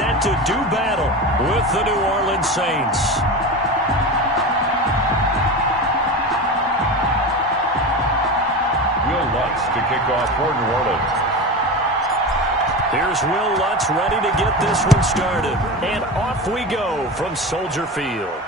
set to do battle with the New Orleans Saints. Will Lutz to kick off for New Orleans. Here's Will Lutz ready to get this one started. And off we go from Soldier Field.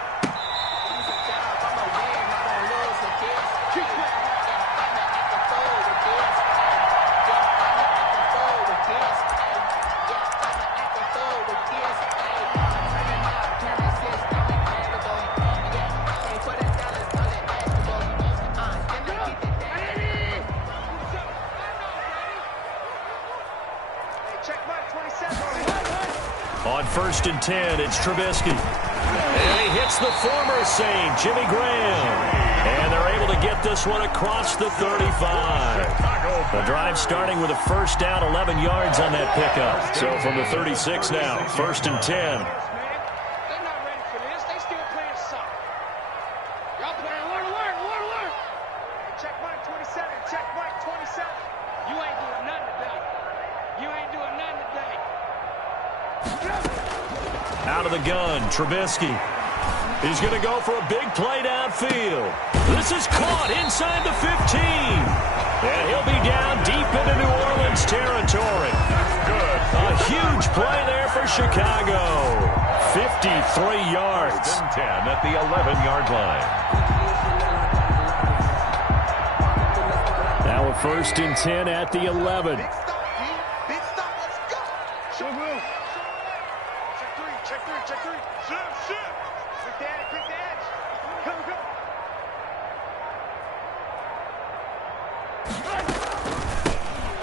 On 1st and 10, it's Trubisky. And he hits the former Saint, Jimmy Graham. And they're able to get this one across the 35. The drive starting with a first down, 11 yards on that pickup. So from the 36 now, 1st and 10. Out of the gun, Trubisky. He's going to go for a big play downfield. This is caught inside the 15. And he'll be down deep into New Orleans territory. Good. A huge play there for Chicago. 53 yards. 10 at the 11-yard line. Now a 1st and 10 at the 11.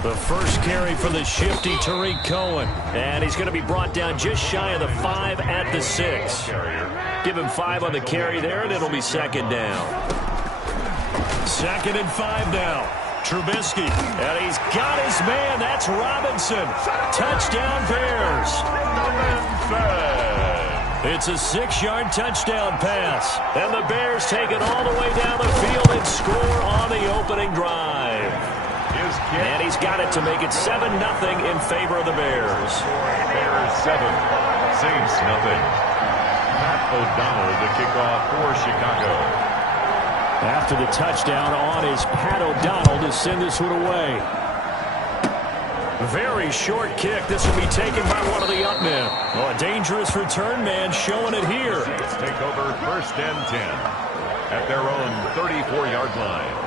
The first carry for the shifty Tariq Cohen. And he's going to be brought down just shy of the 5 at the 6. Give him 5 on the carry there, and it'll be 2nd down. 2nd and 5 now. Trubisky. And he's got his man. That's Robinson. Touchdown Bears. It's a 6-yard touchdown pass. And the Bears take it all the way down the field and score on the opening drive. And he's got it to make it 7-0 in favor of the Bears. Bears 7, Saints nothing. Matt O'Donnell to kick off for Chicago. After the touchdown on is Pat O'Donnell to send this one away. Very short kick. This will be taken by one of the up men. Oh, a dangerous return man showing it here. Saints take over 1st and 10 at their own 34-yard line.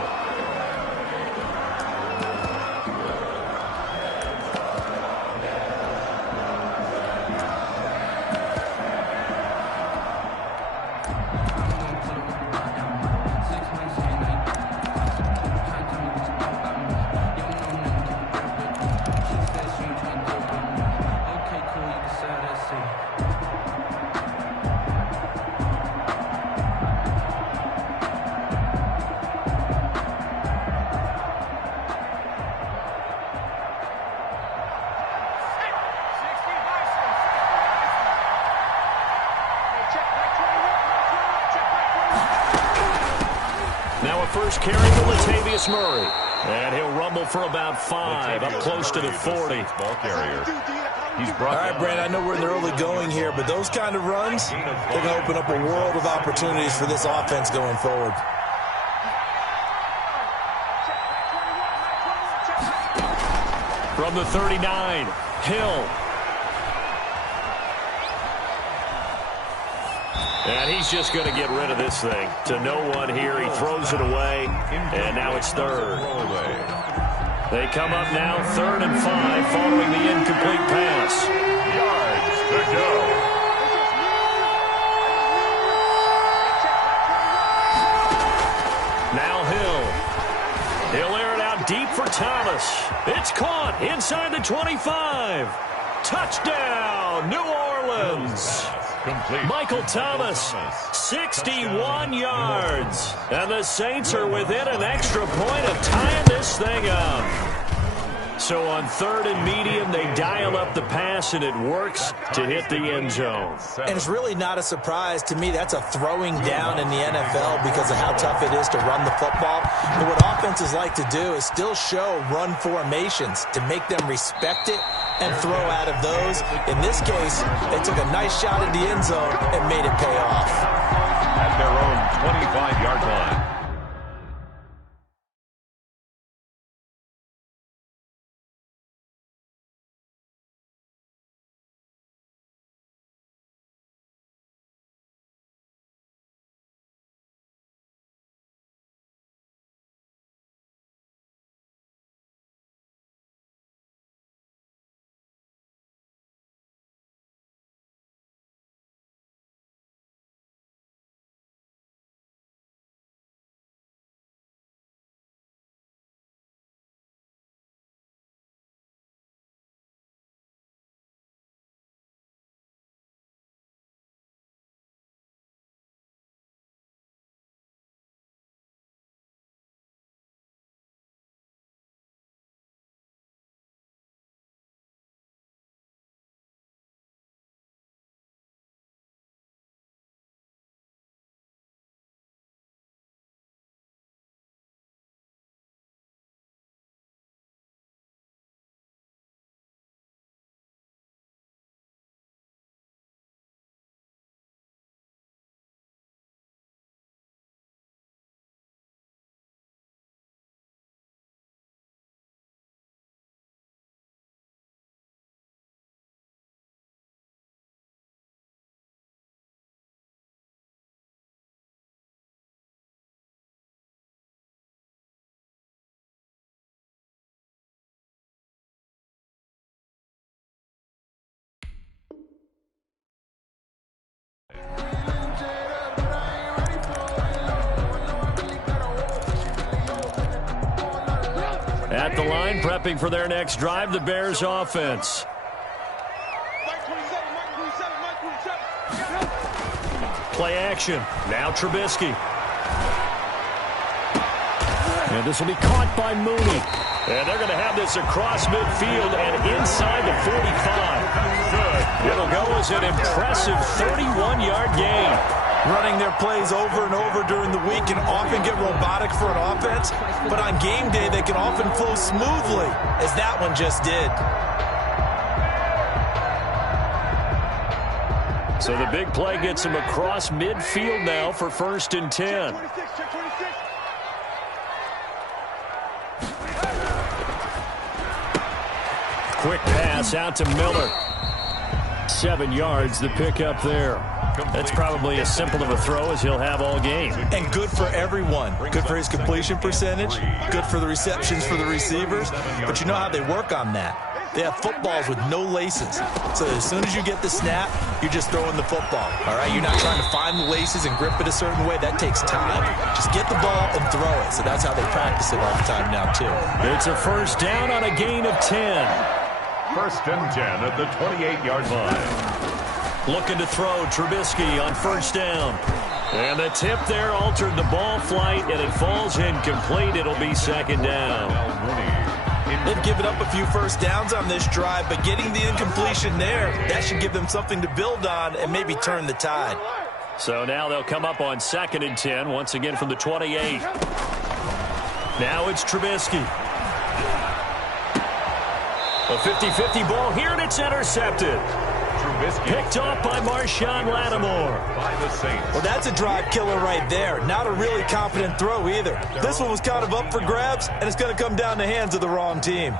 First carry to Latavius Murray. And he'll rumble for about 5, up close to the 40. Ball carrier. All right, Brent, I know we're in the early going here, but those kind of runs, they're going to open up a world of opportunities for this offense going forward. From the 39, Hill. And he's just going to get rid of this thing. To no one here. He throws it away. And now it's 3rd. They come up now 3rd and 5 following the incomplete pass. Yards to go. Now Hill. He'll air it out deep for Thomas. It's caught inside the 25. Touchdown, New Orleans. Complete. Michael Thomas, 61 yards. And the Saints are within an extra point of tying this thing up. So on 3rd and medium, they dial up the pass, and it works to hit the end zone. And it's really not a surprise to me. That's a throwing down in the NFL because of how tough it is to run the football. But what offenses like to do is still show run formations to make them respect it and throw out of those. In this case, they took a nice shot at the end zone and made it pay off. At their own 25-yard line. At the line, prepping for their next drive, the Bears offense. Play action. Now Trubisky. And this will be caught by Mooney. And they're going to have this across midfield and inside the 45. It'll go as an impressive 31-yard gain. Running their plays over and over during the week can often get robotic for an offense, but on game day they can often flow smoothly, as that one just did. So the big play gets him across midfield now for 1st and 10. Quick pass out to Miller. 7 yards, the pickup there. That's probably as simple of a throw as he'll have all game. And good for everyone. Good for his completion percentage. Good for the receptions for the receivers. But you know how they work on that. They have footballs with no laces. So as soon as you get the snap, you're just throwing the football. All right? You're not trying to find the laces and grip it a certain way. That takes time. Just get the ball and throw it. So that's how they practice it all the time now, too. It's a 1st down on a gain of 10. 1st and 10 at the 28-yard line. Looking to throw, Trubisky on 1st down. And the tip there altered the ball flight, and it falls incomplete. It'll be 2nd down. They've given up a few 1st downs on this drive, but getting the incompletion there, that should give them something to build on and maybe turn the tide. So now they'll come up on 2nd and 10, once again from the 28. Now it's Trubisky. A 50-50 ball here, and it's intercepted. Picked off by Marshawn Lattimore. Well, that's a drive killer right there. Not a really confident throw either. This one was kind of up for grabs, and it's going to come down the hands of the wrong team.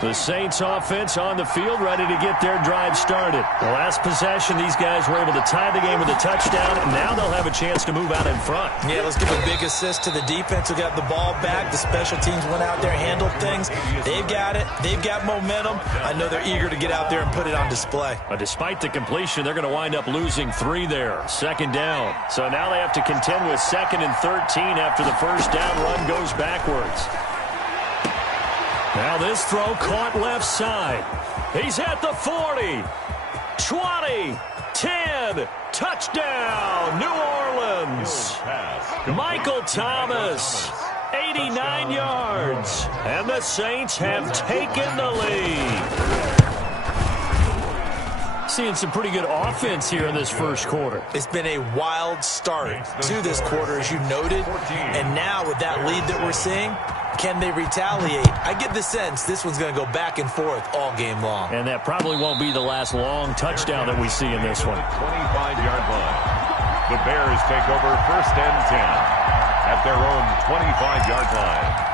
The Saints offense on the field, ready to get their drive started. The last possession, these guys were able to tie the game with a touchdown, and now they'll have a chance to move out in front. Yeah, let's give a big assist to the defense who got the ball back. The special teams went out there, handled things. They've got it. They've got momentum. I know they're eager to get out there and put it on display. But despite the completion, they're going to wind up losing 3 there. 2nd down. So now they have to contend with 2nd and 13 after the 1st down run goes backwards. Now this throw caught left side. He's at the 40, 20, 10, touchdown, New Orleans. Michael Thomas, 89 yards, and the Saints have taken the lead. Seeing some pretty good offense here in this 1st quarter. It's been a wild start to this quarter, as you noted, and now with that lead that we're seeing, Can they retaliate? I get the sense this one's going to go back and forth all game long. And that probably won't be the last long touchdown that we see in this one. 25-yard line. The Bears take over 1st and 10 at their own 25-yard line.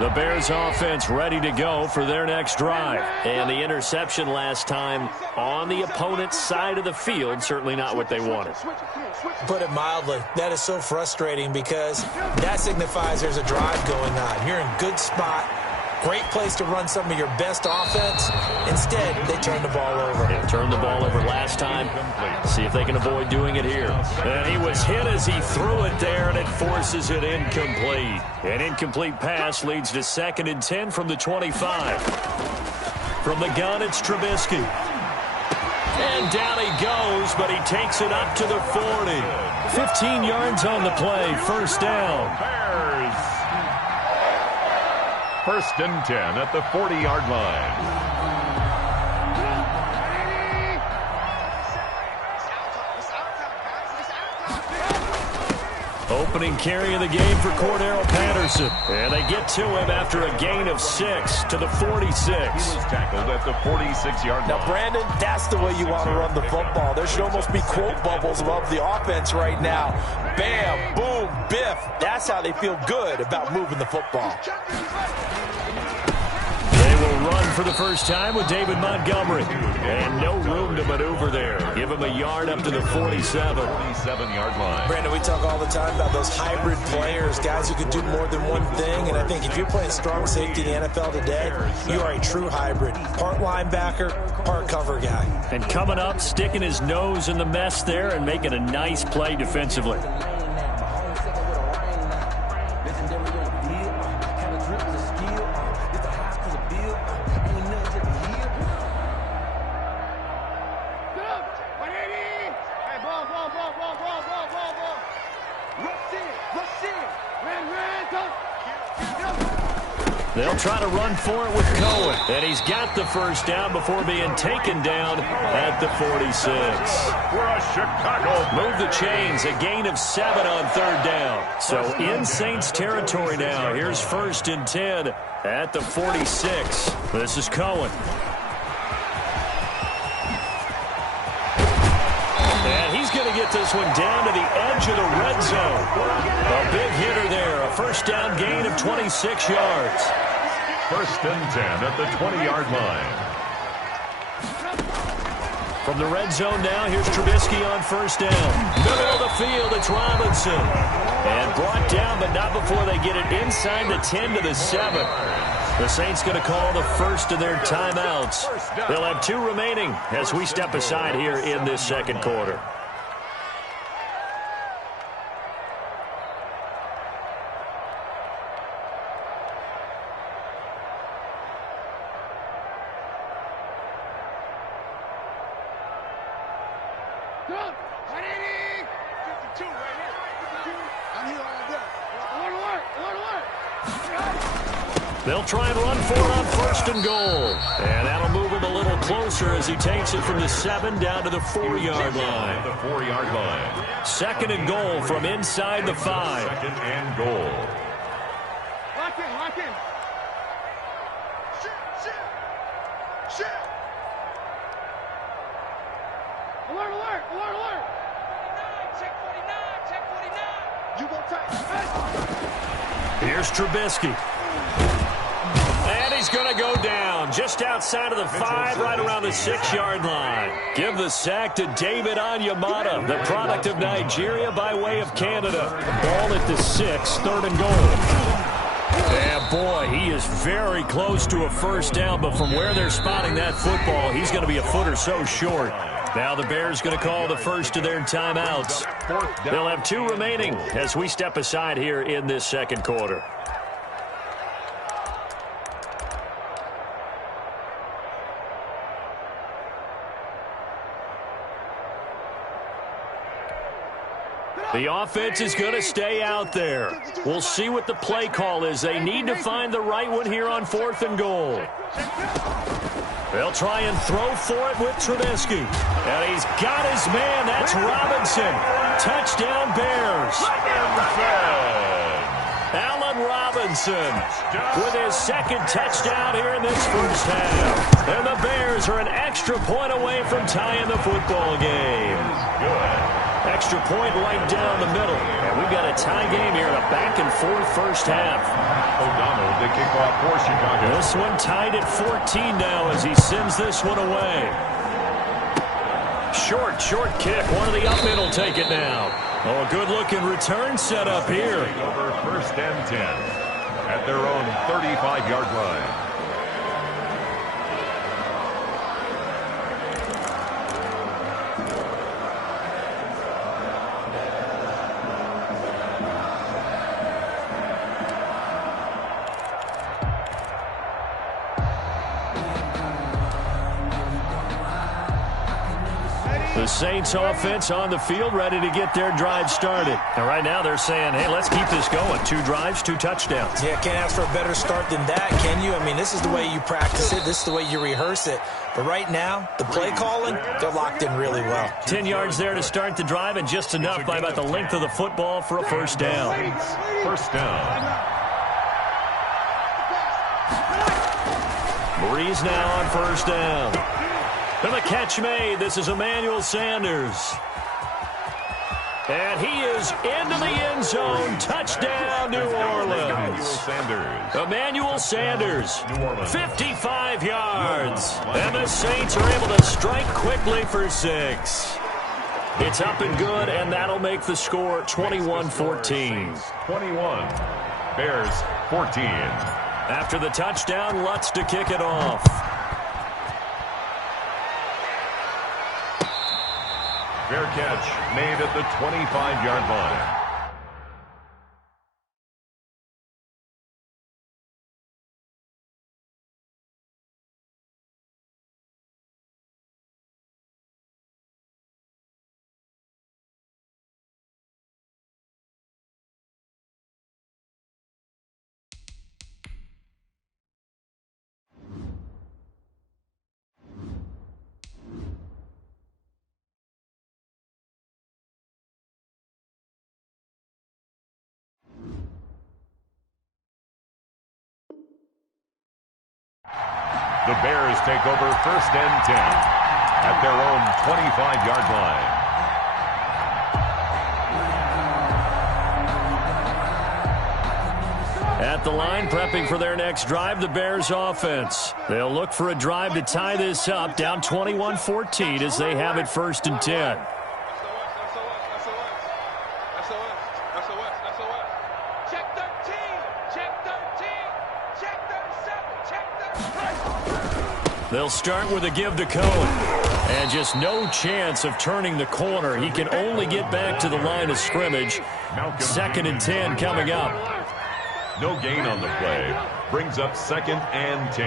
The Bears offense ready to go for their next drive. And the interception last time on the opponent's side of the field, certainly not what they wanted. Put it mildly, that is so frustrating because that signifies there's a drive going on. You're in good spot. Great place to run some of your best offense. Instead, they turn the ball over. They turned the ball over last time. See if they can avoid doing it here. And he was hit as he threw it there, and it forces it incomplete. An incomplete pass leads to 2nd and 10 from the 25. From the gun, it's Trubisky. And down he goes, but he takes it up to the 40. 15 yards on the play, 1st down. Bears. 1st and 10 at the 40-yard line. Opening carry of the game for Cordero Patterson. And they get to him after a gain of 6 to the 46. He was tackled at the 46-yard line. Now, Brandon, that's the way you want to run the football. There should almost be quote bubbles above the offense right now. Bam, boom, biff. That's how they feel good about moving the football. They will run for the first time with David Montgomery. And no room to maneuver there. Give him a yard up to the 47. 47-yard line. Brandon, we talk all the time about those hybrid players, guys who can do more than one thing. And I think if you're playing strong safety in the NFL today, you are a true hybrid. Part linebacker, part cover guy. And coming up, sticking his nose in the mess there and making a nice play defensively. They'll try to run for it with Cohen. And he's got the first down before being taken down at the 46. We're a Chicago. Move the chains. A gain of 7 on 3rd down. So in Saints territory now. Here's 1st and 10 at the 46. This is Cohen. And he's going to get this one down to the edge of the red zone. A big hitter there. A first down gain of 26 yards. 1st and 10 at the 20-yard line. From the red zone now, here's Trubisky on 1st down. Middle of the field, it's Robinson. And brought down, but not before they get it inside the 10 to the 7. The Saints going to call the first of their timeouts. They'll have 2 remaining as we step aside here in this 2nd quarter. They'll try and run for it on 1st and goal. And that'll move him a little closer as he takes it from the 7 down to the 4-yard line. The 4-yard line. 2nd and goal from inside the 5. 2nd and goal. Lock in, lock in. Shit. Alert, alert, alert, alert. 49, check 49. You go tight. Here's Trubisky. And he's going to go down just outside of the 5, right around the 6-yard line. Give the sack to David Onyemata, the product of Nigeria by way of Canada. Ball at the 6, 3rd and goal. Yeah, boy, he is very close to a first down, but from where they're spotting that football, he's going to be a foot or so short. Now the Bears going to call the first of their timeouts. They'll have 2 remaining as we step aside here in this 2nd quarter. The offense is going to stay out there. We'll see what the play call is. They need to find the right one here on 4th and goal. They'll try and throw for it with Trubisky. And he's got his man. That's Robinson. Touchdown, Bears. Allen Robinson with his second touchdown here in this first half. And the Bears are an extra point away from tying the football game. Extra point right down the middle. And we've got a tie game here in a back-and-forth first half. O'Donnell, the kickoff for Chicago. This one tied at 14 now as he sends this one away. Short kick. One of the up men will take it now. Oh, a good-looking return set up here. Over first and 10 at their own 35-yard line. The Saints offense on the field, ready to get their drive started. And right now they're saying, hey, let's keep this going. 2 drives, 2 touchdowns. Yeah, can't ask for a better start than that, can you? I mean, this is the way you practice it. This is the way you rehearse it. But right now, the play calling, they're locked in really well. 10 yards there to start the drive, and just enough by about the length of the football for a first down. First down. Breeze now on first down. And the catch made. This is Emmanuel Sanders. And he is into the end zone. Touchdown, New Orleans. Emmanuel Sanders, 55 yards. And the Saints are able to strike quickly for 6. It's up and good, and that'll make the score 21-14. 21. Bears 14. After the touchdown, Lutz to kick it off. Fair catch made at the 25-yard line. The Bears take over first and 10 at their own 25-yard line. At the line, prepping for their next drive, the Bears offense. They'll look for a drive to tie this up, down 21-14 as they have it first and 10. They'll start with a give to Cohen. And just no chance of turning the corner. He can only get back to the line of scrimmage. Second and 10 coming up. No gain on the play. Brings up second and 10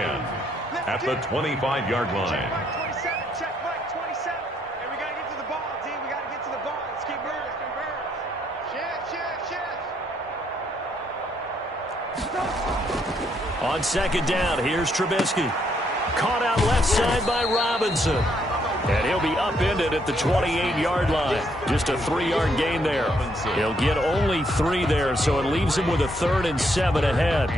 at the 25-yard line. Check right, 27. And we got to get to the ball, D. We got to get to the ball. Let's keep moving. Check. On second down, here's Trubisky. Caught out left side by Robinson. And he'll be upended at the 28-yard line. Just a 3-yard gain there. He'll get only 3 there, so it leaves him with a 3rd and 7 ahead.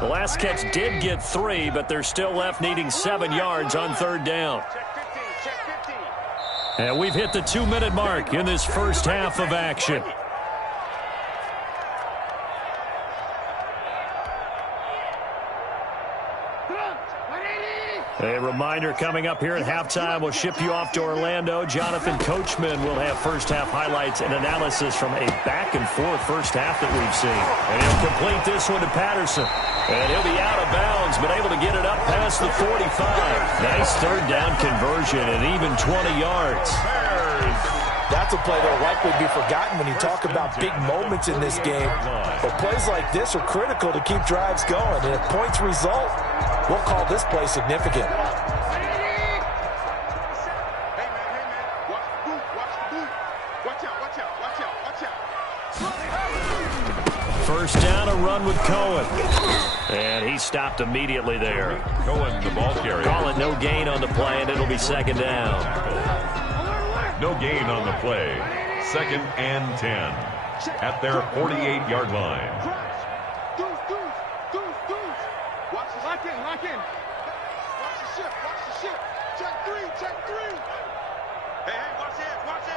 The last catch did get 3, but they're still left needing 7 yards on 3rd down. And we've hit the 2-minute mark in this first half of action. A reminder coming up here at halftime, we'll ship you off to Orlando. Jonathan Coachman will have first-half highlights and analysis from a back-and-forth first half that we've seen. And he'll complete this one to Patterson. And he'll be out of bounds, but able to get it up past the 45. Nice 3rd down conversion and even 20 yards. That's a play that will likely be forgotten when you talk about big moments in this game. But plays like this are critical to keep drives going. And if points result, we'll call this play significant. First down, a run with Cohen. And he stopped immediately there. Cohen, the ball carrier. Call it no gain on the play, and it'll be second down. No gain on the play. 2nd and 10 at their 48-yard line. Lock in, lock in. Watch the ship, watch the ship. Check three, check three. Hey, watch it, watch it.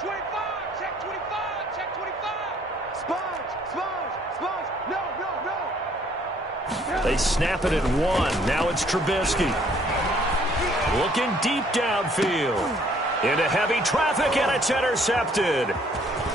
25, check 25, check 25. Sponge, sponge, sponge. No, no, no. They snap it at 1. Now it's Trubisky. Looking deep downfield. Into heavy traffic, and it's intercepted.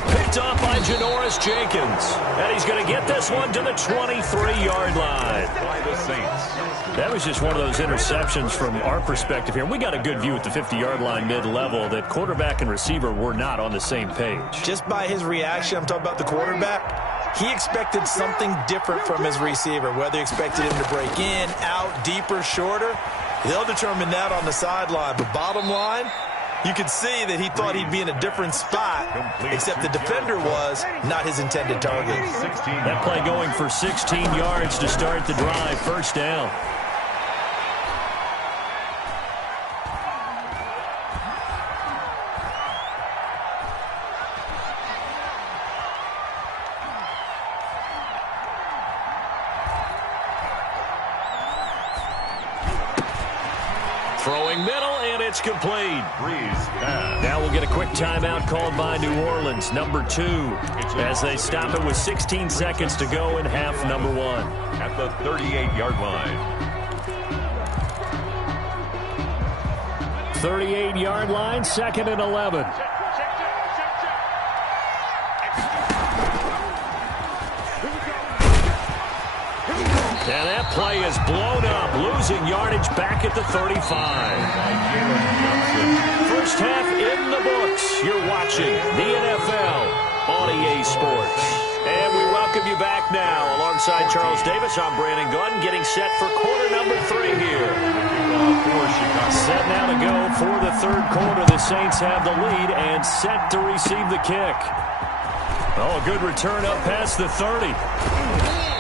Picked up by Janoris Jenkins. And he's going to get this one to the 23-yard line. By the Saints. That was just one of those interceptions from our perspective here. We got a good view at the 50-yard line mid-level that quarterback and receiver were not on the same page. Just by his reaction, I'm talking about the quarterback, he expected something different from his receiver, whether he expected him to break in, out, deeper, shorter. They'll determine that on the sideline. But bottom line, you could see that he thought he'd be in a different spot, except the defender was not his intended target. That play going for 16 yards to start the drive. First down. Throwing middle, and it's complete. Breeze pass. Now we'll get a quick timeout called by New Orleans, number 2, as they stop it with 16 seconds to go in half number 1. At the 38-yard line. 38-yard line, 2nd and 11. And that play is blown up, losing yardage back at the 35. First half in the books. You're watching the NFL on EA Sports. And we welcome you back now. Alongside Charles Davis, I'm Brandon Gordon, getting set for quarter number 3 here. Set now to go for the third quarter. The Saints have the lead and set to receive the kick. Oh, a good return up past the 30.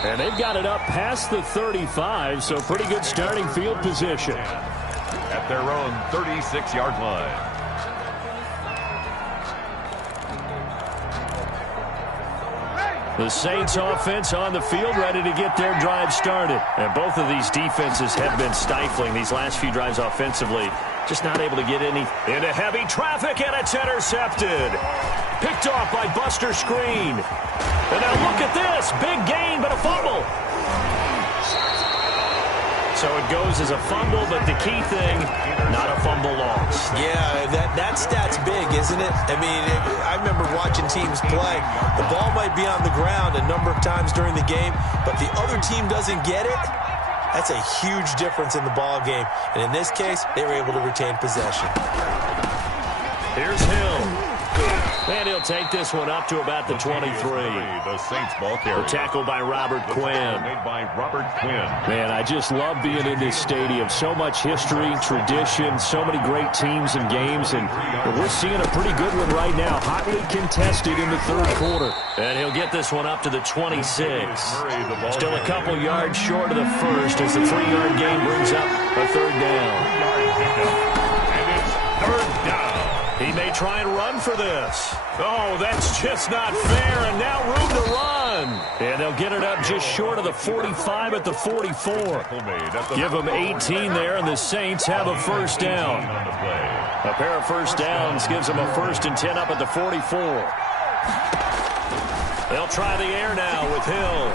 And they've got it up past the 35, so pretty good starting field position. At their own 36-yard line. The Saints offense on the field, ready to get their drive started. And both of these defenses have been stifling these last few drives offensively. Just not able to get any into heavy traffic, and it's intercepted. Picked off by Buster Screen. And now look at this. Big gain, but a fumble. So it goes as a fumble, but the key thing, not a fumble loss. Yeah, that stat's big, isn't it? I mean, I remember watching teams play. The ball might be on the ground a number of times during the game, but the other team doesn't get it. That's a huge difference in the ball game. And in this case, they were able to retain possession. Here's Hill. And he'll take this one up to about the 23. The Saints ball carrier. The tackle by Robert Quinn. Made by Robert Quinn. Man, I just love being in this stadium. So much history, tradition, so many great teams and games, and we're seeing a pretty good one right now. Hotly contested in the third quarter. And he'll get this one up to the 26. Still a couple yards short of the first as the 3-yard gain brings up a third down. And it's third down. He may try and run for this. Oh, that's just not fair, and now room to run. And they'll get it up just short of the 45 at the 44. Give them 18 there, and the Saints have a first down. A pair of first downs gives them a 1st and 10 up at the 44. They'll try the air now with Hill.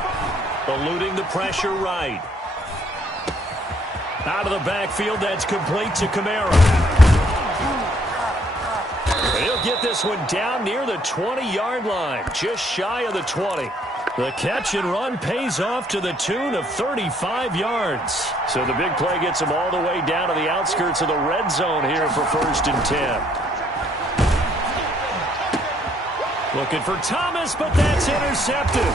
Eluding the pressure right. Out of the backfield, that's complete to Kamara. He'll get this one down near the 20-yard line, just shy of the 20. The catch and run pays off to the tune of 35 yards. So the big play gets him all the way down to the outskirts of the red zone here for 1st and 10. Looking for Thomas, but that's intercepted.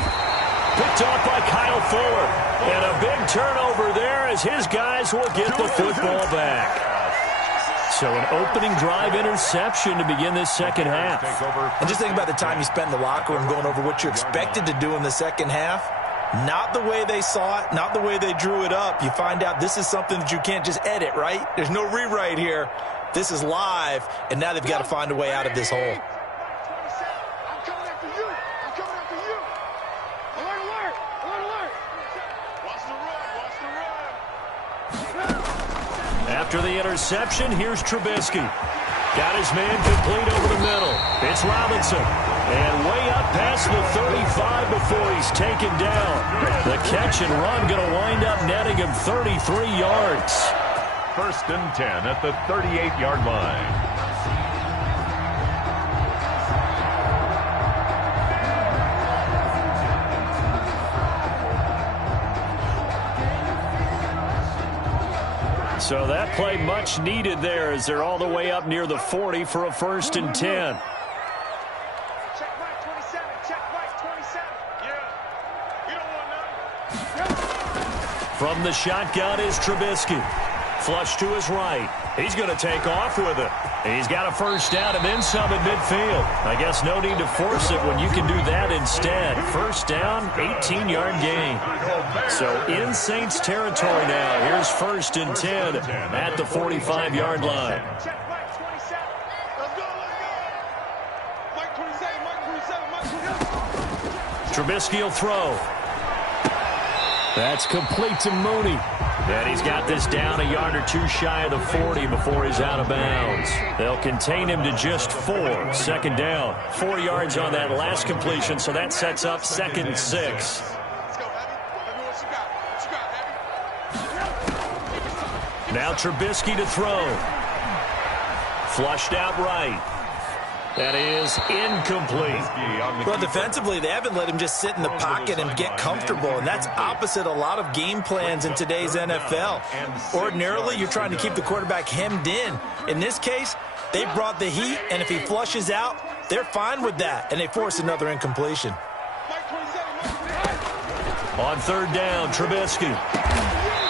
Picked off by Kyle Fuller. And a big turnover there as his guys will get the football back. So an opening drive interception to begin this second half. And just think about the time you spent in the locker room going over what you expected to do in the second half. Not the way they saw it, not the way they drew it up. You find out this is something that you can't just edit, right? There's no rewrite here. This is live, and now they've got to find a way out of this hole. I'm coming after you. I'm coming after you. Alert, alert. Alert, alert. Watch the run. Watch the run. After the interception, here's Trubisky. Got his man complete over the middle. It's Robinson. And way up past the 35 before he's taken down. The catch and run going to wind up netting him 33 yards. 1st and 10 at the 38-yard line. So that play much needed there as they're all the way up near the 40 for a 1st and 10. Check right 27. Check right 27. Yeah. You don't want none. From the shotgun is Trubisky. Flush to his right. He's going to take off with it. He's got a 1st down and then some at midfield. I guess no need to force it when you can do that instead. 1st down, 18-yard gain. So in Saints territory now. Here's 1st and 10 at the 45-yard line. Check right 27. Let's go, let's go. Mike 27, Mike 27, Mike 27. Trubisky will throw. That's complete to Mooney. And he's got this down a yard or two shy of the 40 before he's out of bounds. They'll contain him to just 4. 2nd down. 4 yards on that last completion, so that sets up 2nd and 6. Let's go, Abby. Let me what you got. What you got, Abby? Now Trubisky to throw. Flushed out right. That is incomplete. Well, defensively, they haven't let him just sit in the pocket and get comfortable, and that's opposite a lot of game plans in today's NFL. Ordinarily, you're trying to keep the quarterback hemmed in. In this case, they brought the heat, and if he flushes out, they're fine with that, and they force another incompletion. Mike 27, Mike 27. On 3rd down, Trubisky.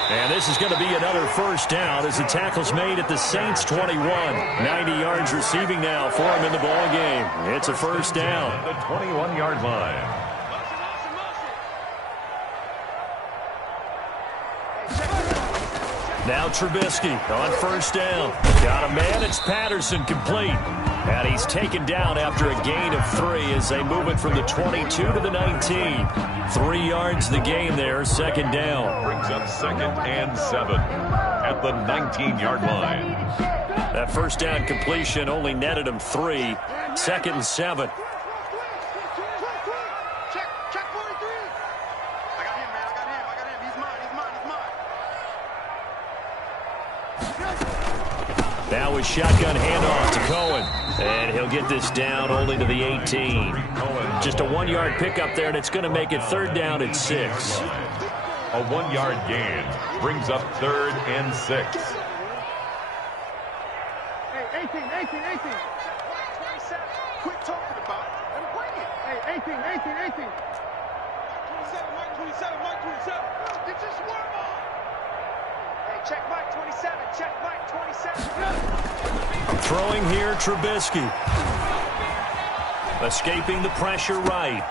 And this is going to be another 1st down as the tackle's made at the Saints 21. 90 yards receiving now for him in the ball game. It's a 1st down. The 21-yard line. Now Trubisky on 1st down. Got a man. It's Patterson complete. And he's taken down after a gain of 3 as they move it from the 22 to the 19. 3 yards the gain there. 2nd down. Brings up 2nd and 7 at the 19-yard line. That 1st down completion only netted him 3. 2nd and 7. Check 43. I got him, man. I got him. He's mine. Now his shotgun handoff to Cohen. And he'll get this down only to the 18. Just a 1-yard pickup there, and it's going to make it 3rd down at 6. A 1-yard gain brings up 3rd and 6. Hey, 18. 27. Quit talking about it and bring it. Hey, 18. Mike 27. Get your swerve on. Hey, check Mike 27. Check Mike 27. Throwing here, Trubisky. Escaping the pressure right.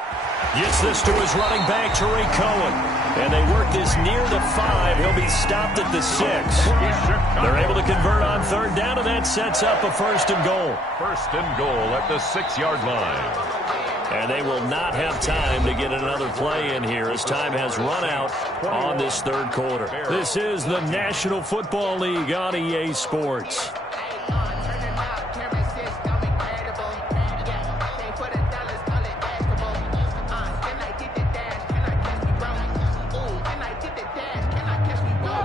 Gets this to his running back, Tariq Cohen. And they work this near the 5. He'll be stopped at the 6. They're able to convert on 3rd down, and that sets up a 1st and goal. 1st and goal at the 6-yard line. And they will not have time to get another play in here as time has run out on this 3rd quarter. This is the National Football League on EA Sports.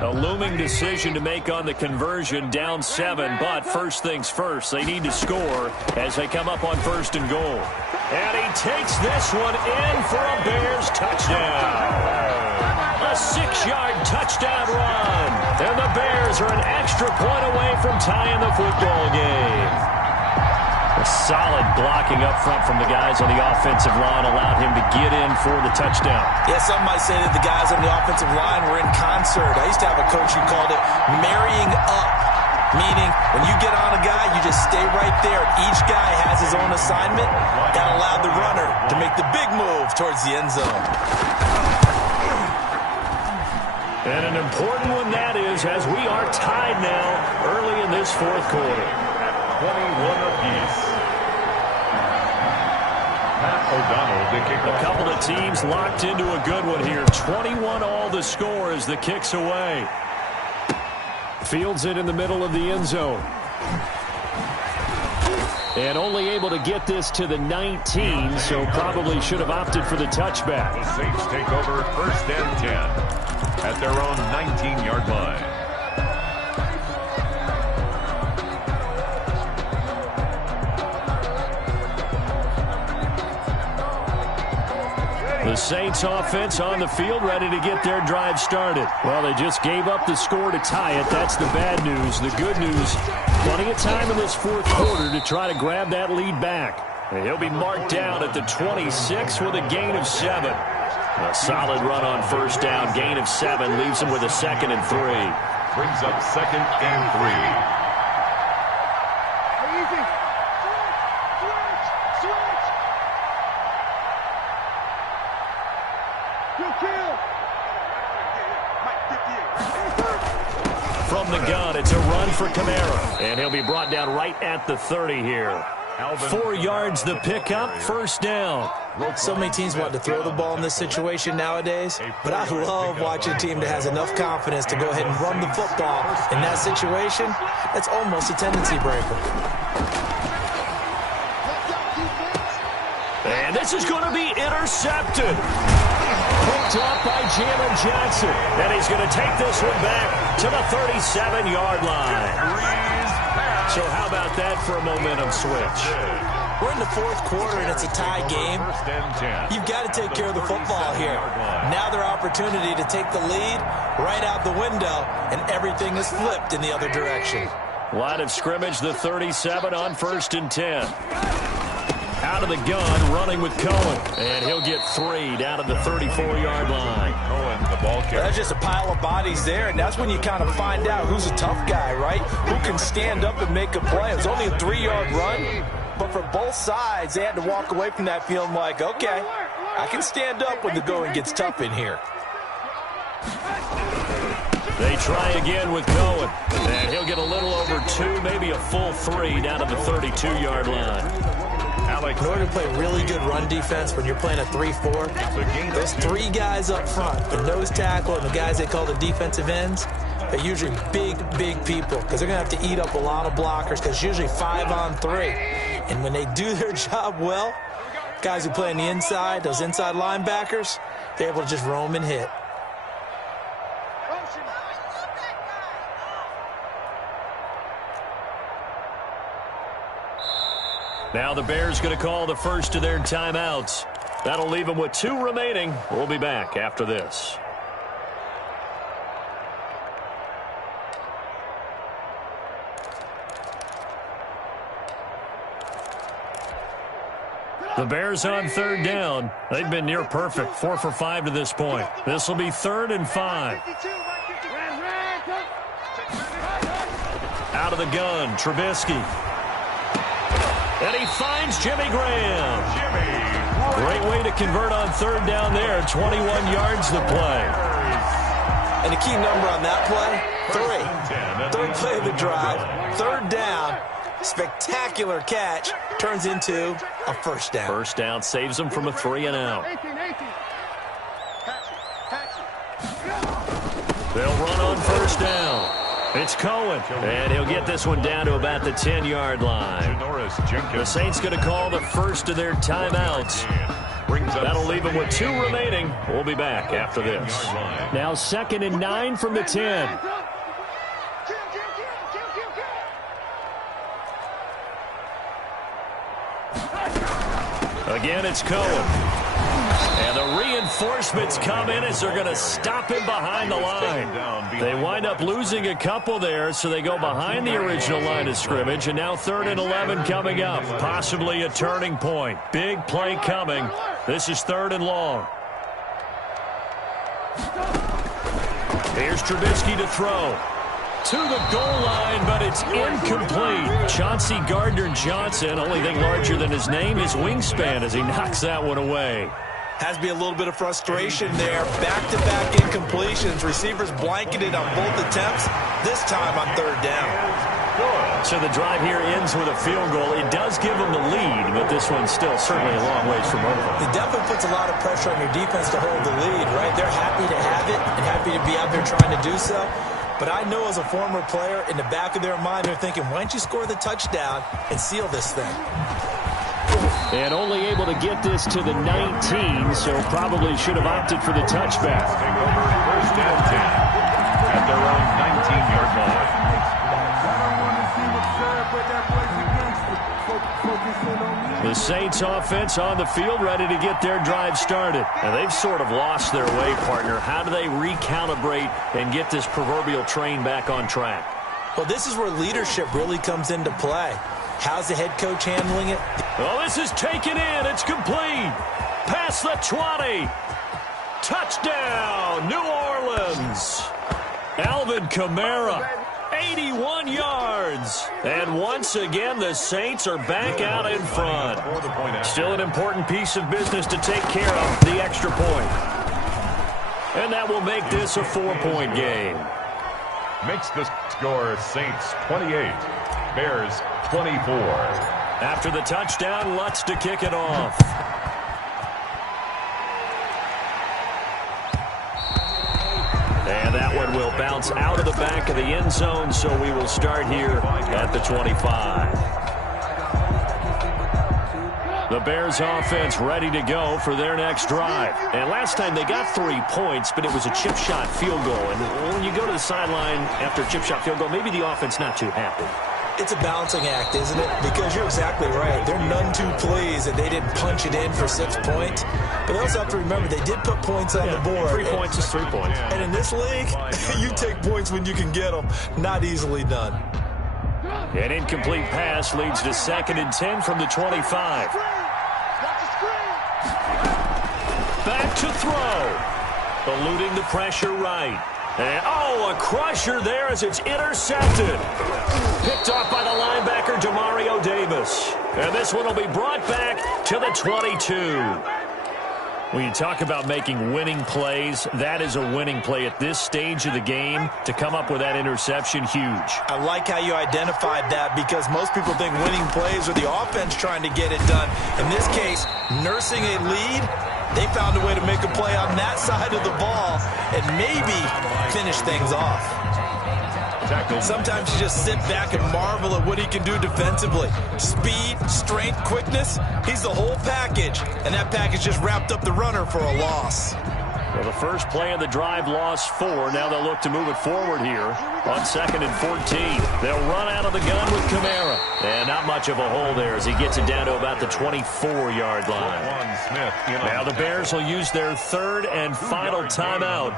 A looming decision to make on the conversion, down 7, but first things first, they need to score as they come up on 1st and goal. And he takes this one in for a Bears touchdown. A 6-yard touchdown run. And the Bears are an extra point away from tying the football game. A solid blocking up front from the guys on the offensive line allowed him to get in for the touchdown. Yeah, some might say that the guys on the offensive line were in concert. I used to have a coach who called it marrying up. Meaning, when you get on a guy, you just stay right there. Each guy has his own assignment. That allowed the runner to make the big move towards the end zone. And an important one that is, as we are tied now early in this fourth quarter. 21 apiece. Pat O'Donnell to kick off. A couple of teams locked into a good one here. 21 all the score as the kick's away. Fields it in the middle of the end zone. And only able to get this to the 19, so probably should have opted for the touchback. The Saints take over 1st and 10 at their own 19-yard line. The Saints offense on the field, ready to get their drive started. Well, they just gave up the score to tie it. That's the bad news. The good news, plenty of time in this fourth quarter to try to grab that lead back. And he'll be marked down at the 26 with a gain of 7. A solid run on first down, gain of 7, leaves him with a 2nd and 3. Brings up 2nd and 3. From the gun, it's a run for Kamara. And he'll be brought down right at the 30 here. 4 yards the pickup, first down. So many teams want to throw the ball in this situation nowadays, but I love watching a team that has enough confidence to go ahead and run the football. In that situation, that's almost a tendency breaker. And this is going to be intercepted. Picked up by Jalen Johnson. And he's going to take this one back to the 37-yard line. So how about that for a momentum switch? We're in the fourth quarter, and it's a tie game. You've got to take care of the football here. Now their opportunity to take the lead right out the window, and everything is flipped in the other direction. Line of scrimmage, the 37 on 1st and 10. Out of the gun, running with Cohen. And he'll get 3 down at the 34-yard line. Cohen, the ball carrier. That's just a pile of bodies there, and that's when you kind of find out who's a tough guy, right? Who can stand up and make a play. It was only a 3-yard run, but for both sides, they had to walk away from that feeling like, okay, I can stand up when the going gets tough in here. They try again with Cohen. And he'll get a little over 2, maybe a full 3 down to the 32-yard line. In order to play really good run defense when you're playing a 3-4, those 3 guys up front, the nose tackle and the guys they call the defensive ends, they're usually big people because they're going to have to eat up a lot of blockers because it's usually 5 on 3. And when they do their job well, guys who play on the inside, those inside linebackers, they're able to just roam and hit. Now the Bears going to call the first of their timeouts. That'll leave them with 2 remaining. We'll be back after this. The Bears on 3rd down. They've been near perfect, 4 for 5 to this point. This will be 3rd and 5. Out of the gun, Trubisky. And he finds Jimmy Graham. Great way to convert on 3rd down there. 21 yards the play. And the key number on that play, 3. 3rd play of the drive, 3rd down. Spectacular catch turns into a first down. First down saves him from a 3-and-out. They'll run on first down. It's Cohen, and he'll get this one down to about the 10-yard line. The Saints going to call the first of their timeouts. That'll leave them with 2 remaining. We'll be back after this. Now 2nd and 9 from the 10. Again, it's Cohen. And the reinforcements come in as they're going to stop him behind the line. They wind up losing a couple there, so they go behind the original line of scrimmage. And now 3rd and 11 coming up. Possibly a turning point. Big play coming. This is 3rd and long. Here's Trubisky to throw. To the goal line, but it's incomplete. Chauncey Gardner-Johnson, only thing larger than his name is wingspan as he knocks that one away. Has to be a little bit of frustration there. Back-to-back incompletions. Receivers blanketed on both attempts, this time on third down. So the drive here ends with a field goal. It does give them the lead, but this one's still certainly a long ways from over. It definitely puts a lot of pressure on your defense to hold the lead, right? They're happy to have it and happy to be out there trying to do so. But I know as a former player, in the back of their mind, they're thinking, why don't you score the touchdown and seal this thing? And only able to get this to the 19, so probably should have opted for the touchback. Take over first and 10 at their own 19-yard line. The Saints offense on the field ready to get their drive started. And they've sort of lost their way, partner. How do they recalibrate and get this proverbial train back on track? Well, this is where leadership really comes into play. How's the head coach handling it? Oh, this is taken in. It's complete. Past the 20. Touchdown, New Orleans. Alvin Kamara. 81 yards. And once again, the Saints are back out in front. Still an important piece of business to take care of, the extra point. And that will make this a 4-point game. Makes the score Saints 28, Bears 24. After the touchdown, Lutz to kick it off. And that one will bounce out of the back of the end zone, so we will start here at the 25. The Bears offense ready to go for their next drive. And last time they got 3 points, but it was a chip shot field goal. And when you go to the sideline after a chip shot field goal, maybe the offense not too happy. It's a balancing act, isn't it? Because you're exactly right. They're none too pleased that they didn't punch it in for 6 points. But they also have to remember they did put points on the board. 3 points is 3 points. And in this league, you take points when you can get them. Not easily done. An incomplete pass leads to 2nd and 10 from the 25. Back to throw. Eluding the pressure right. And, oh, a crusher there as it's intercepted. Picked off by the linebacker, Demario Davis. And this one will be brought back to the 22. When you talk about making winning plays, that is a winning play at this stage of the game. To come up with that interception, huge. I like how you identified that because most people think winning plays are the offense trying to get it done. In this case, nursing a lead, they found a way to make a play on that side of the ball and maybe finish things off. Sometimes you just sit back and marvel at what he can do defensively. Speed, strength, quickness, he's the whole package. And that package just wrapped up the runner for a loss. Well, the first play of the drive lost 4. Now they'll look to move it forward here on 2nd and 14. They'll run out of the gun with Kamara. And not much of a hole there as he gets it down to about the 24-yard line. Now the Bears will use their 3rd and final timeout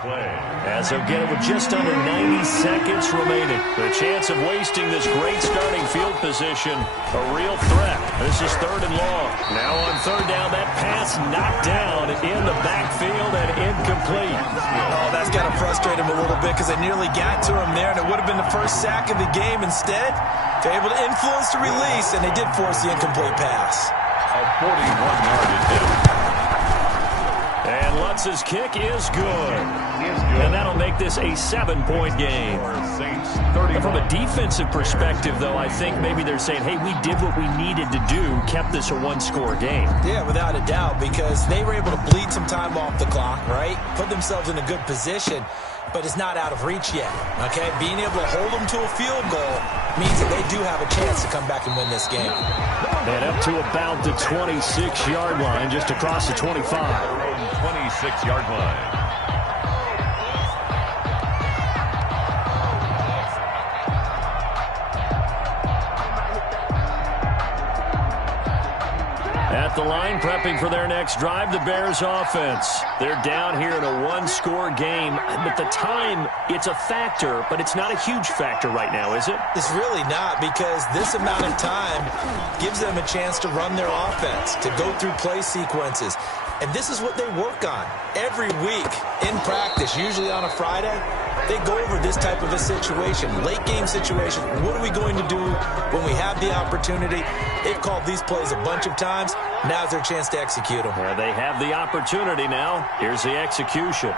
as they'll get it with just under 90 seconds remaining. The chance of wasting this great starting field position, a real threat. This is 3rd and long. Now on 3rd down, that pass knocked down in the backfield and incomplete. Oh, that's got to frustrate him a little bit because they nearly got to him there, and it would have been the first sack of the game. Instead, they're able to influence the release, and they did force the incomplete pass. A 41-yard attempt. And Lutz's kick is good. And that'll make this a 7-point game. From a defensive perspective, though, I think maybe they're saying, hey, we did what we needed to do, kept this a 1-score game. Yeah, without a doubt, because they were able to bleed some time off the clock, right? Put themselves in a good position, but it's not out of reach yet, okay? Being able to hold them to a field goal means that they do have a chance to come back and win this game. And up to about the 26-yard line, just across the 25. 26-yard line. At the line, prepping for their next drive, the Bears offense. They're down here in a 1-score game, but the time, it's a factor, but it's not a huge factor right now, is it? It's really not, because this amount of time gives them a chance to run their offense, to go through play sequences. And this is what they work on every week in practice, usually on a Friday. they go over this type of a situation, late game situation. What are we going to do when we have the opportunity? They've called these plays a bunch of times. Now's their chance to execute them. Well, they have the opportunity now. Here's the execution.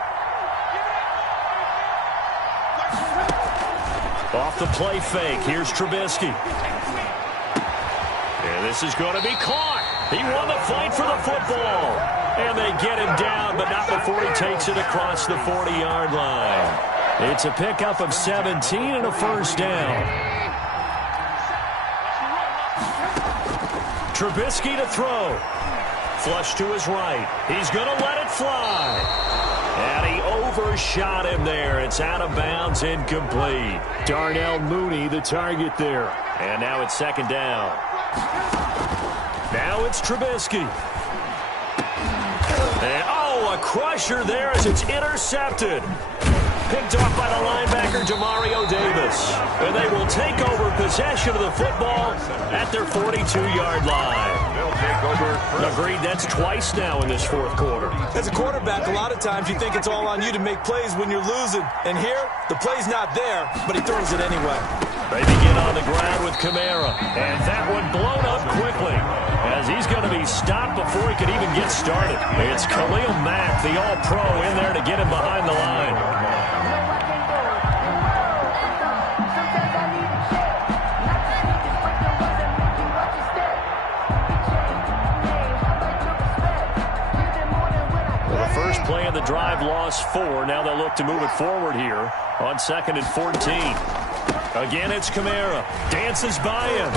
Off the play fake. Here's Trubisky. And this is going to be caught. He won the fight for the football. And they get him down, but not before he takes it across the 40-yard line. It's a pickup of 17 and a first down. Trubisky to throw. Flush to his right. He's going to let it fly. And he overshot him there. It's out of bounds, incomplete. Darnell Mooney, the target there. And now it's second down. Now it's Trubisky. And, a crusher there as it's intercepted. Picked off by the linebacker, Demario Davis. And they will take over possession of the football at their 42-yard line. They'll take over. Agreed, that's twice now in this fourth quarter. As a quarterback, a lot of times you think it's all on you to make plays when you're losing. And here, the play's not there, but he throws it anyway. They begin on the ground with Kamara. And that one blown up quickly as he's going to be stopped before he could even get started. It's Khalil Mack, the all-pro, in there to get him behind the line. Play of the drive, lost 4. Now they'll look to move it forward here on 2nd and 14. Again, it's Kamara. Dances by him.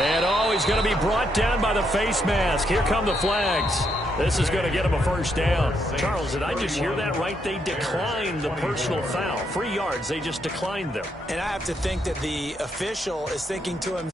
And, he's going to be brought down by the face mask. Here come the flags. This is going to get him a first down. Charles, did I just hear that right? They declined the personal foul. 3 yards, they just declined them. And I have to think that the official is thinking to him,